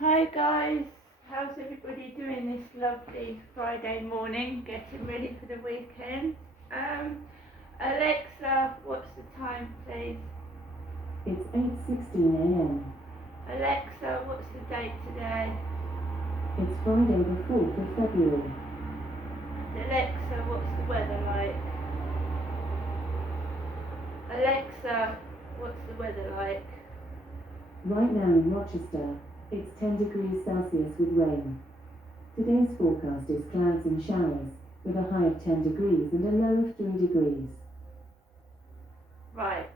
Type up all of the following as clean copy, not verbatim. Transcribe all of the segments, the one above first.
Hi guys, how's everybody doing this lovely Friday morning, getting ready for the weekend? Alexa, what's the time please? It's 8:16 a.m. Alexa, what's the date today? It's Friday the 4th of February. Alexa, what's the weather like? Alexa, what's the weather like? Right now in Rochester, it's 10 degrees Celsius with rain. Today's forecast is clouds and showers, with a high of 10 degrees and a low of 3 degrees. Right,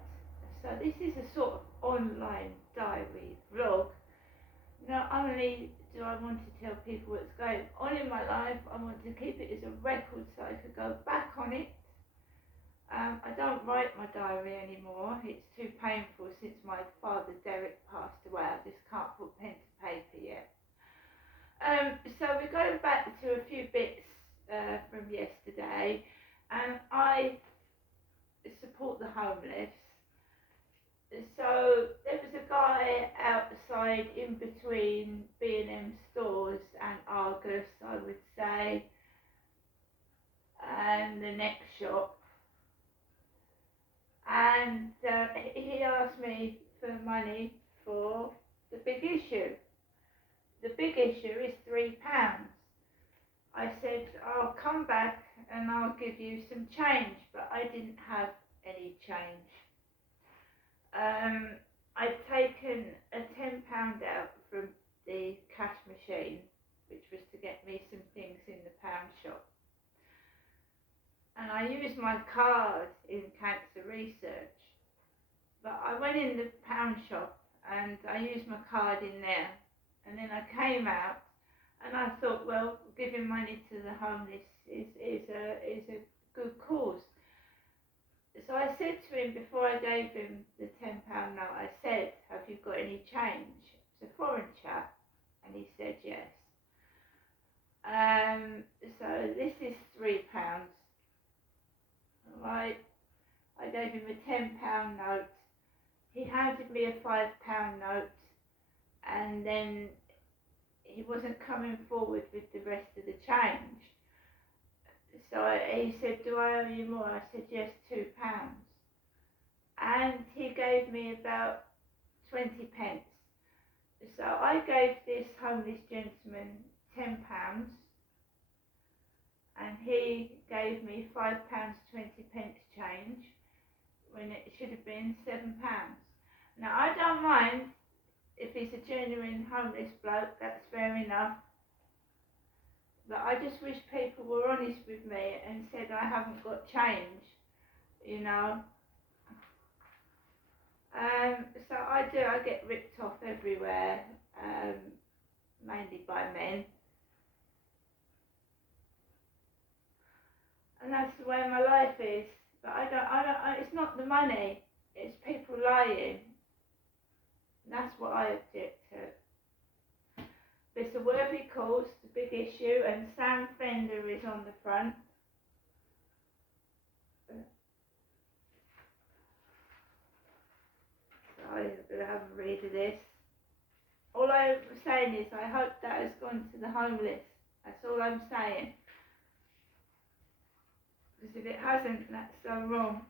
so this is a sort of online diary vlog. Not only do I want to tell people what's going on in my life, I want to keep it as a record so I could go back on it. I don't write my diary anymore. It's too painful since my father Derek passed away. I just can't put pen to paper yet. So we're going back to a few bits from yesterday, and I support the homeless. So there was a guy outside in between B&M stores and Argos, I would say, and the next shop. And he asked me for money for the big issue. The big issue is £3. I said, I'll come back and I'll give you some change, but I didn't have any change. I'd taken a £10 out from the cash machine, which was to get me some things in the pound shop. And I used my card in cancer research. But I went in the pound shop and I used my card in there. And then I came out and I thought, well, giving money to the homeless is a good cause. So I said to him, before I gave him the £10 note, I said, have you got any change? It's a foreign chap. And he said yes. So this is £3. Right. I gave him a £10 note. He handed me a £5 note, and then he wasn't coming forward with the rest of the change. So he said, do I owe you more? I said, yes, £2. And he gave me about 20 pence. So I gave this homeless gentleman £10, and he gave me £5 20 pence change, when it should have been £7. Now I don't mind if he's a genuine homeless bloke, that's fair enough. But I just wish people were honest with me and said I haven't got change, you know. So I get ripped off everywhere, mainly by men. And that's the way my life is. But it's not the money, it's people lying. That's what I object to. It's a worthy cause, the big issue, and Sam Fender is on the front. So I'm going to have a read of this. All I'm saying is I hope that has gone to the homeless. That's all I'm saying. Because if it hasn't, that's so wrong.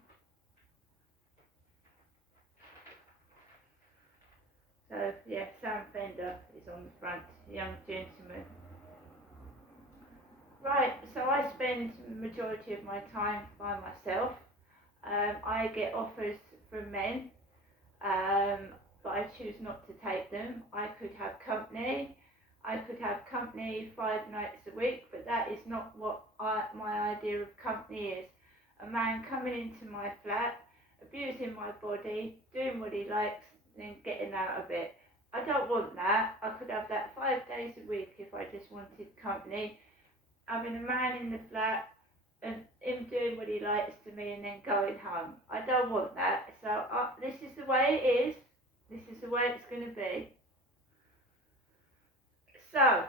So yeah, Sam Fender is on the front, young gentleman. Right, so I spend the majority of my time by myself. I get offers from men, but I choose not to take them. I could have company. I could have company 5 nights a week, but that is not what my idea of company is. A man coming into my flat, abusing my body, doing what he likes, and getting out of it. I don't want that. I could have that 5 days a week if I just wanted company. Having a man in the flat and him doing what he likes to me and then going home. I don't want that. So this is the way it is. This is the way it's going to be. So,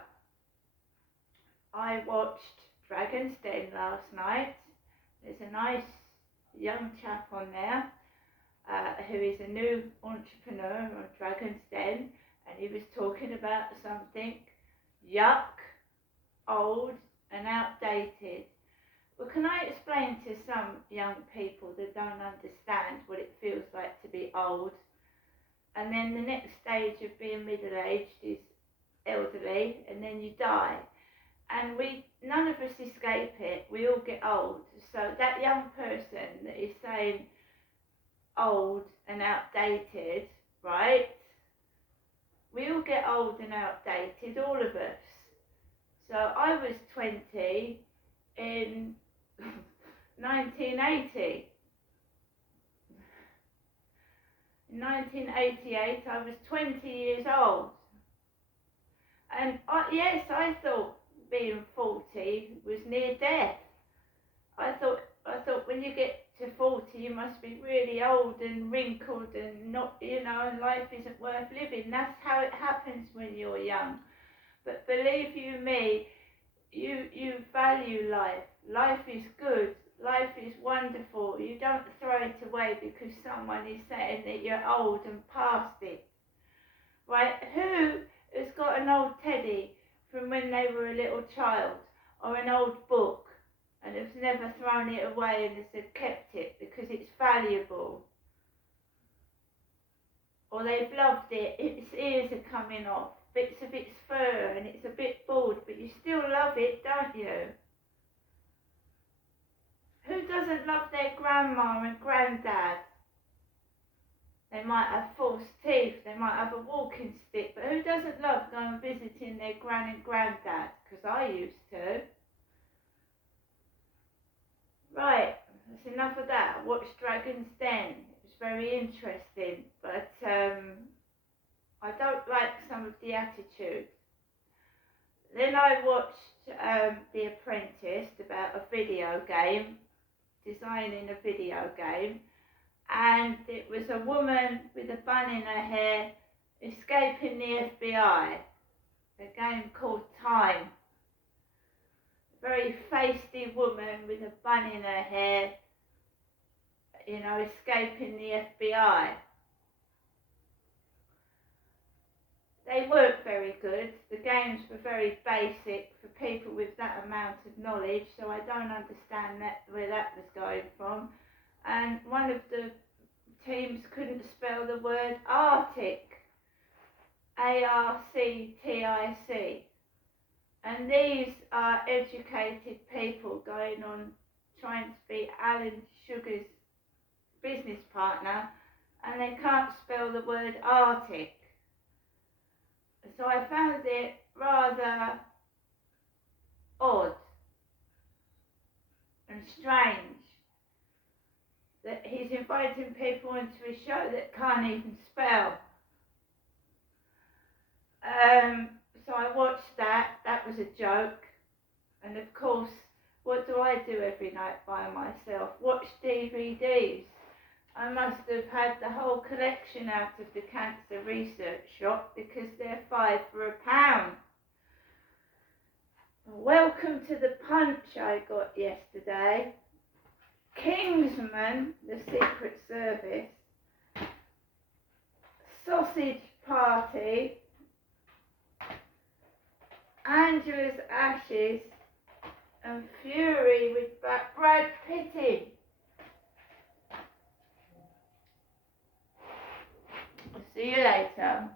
I watched Dragon's Den last night. There's a nice young chap on there who is a new entrepreneur on Dragon's Den, and and he was talking about something yuck, old and outdated. Well, can I explain to some young people that don't understand what it feels like to be old? And then the next stage of being middle-aged is elderly, and then you die. And none of us escape it. We all get old. So that young person that is saying old and outdated, right? We all get old and outdated, all of us. So I was 20 in 1980. In 1988, I was 20 years old. And yes, I thought being 40 was near death. I thought when you get to 40, you must be really old and wrinkled and not, and life isn't worth living. That's how it happens when you're young. But believe you me, you value life. Life is good. Life is wonderful. You don't throw it away because someone is saying that you're old and past it. Right? Who has got an old teddy from when they were a little child, or an old book, and has never thrown it away and has kept it because it's valuable? Or they've loved it, its ears are coming off, bits of its fur, and it's a bit bald, but you still love it, don't you? Who doesn't love their grandma and granddad? They might have false teeth, they might have a walking stick, but who doesn't love going visiting their gran and granddad? Because I used to. Right, that's enough of that. I watched Dragon's Den. It was very interesting, but I don't like some of the attitude. Then I watched The Apprentice, about a video game, designing a video game, and it was a woman with a bun in her hair escaping the FBI. A game called Time. A very feisty woman with a bun in her hair, escaping the FBI. They weren't very good. The games were very basic for people with that amount of knowledge, so I don't understand where that was going from. And one of the teams couldn't spell the word Arctic. Arctic. And these are educated people going on trying to be Alan Sugar's business partner, and they can't spell the word Arctic. So I found it rather odd and strange that he's inviting people into a show that can't even spell. So I watched that. That was a joke. And of course, what do I do every night by myself? Watch DVDs. I must have had the whole collection out of the cancer research shop because they're £5 for £1. Welcome to the Punch I got yesterday. Kingsman, the Secret Service. Sausage Party. Angela's Ashes. And Fury with Brad Pitt in. See you later.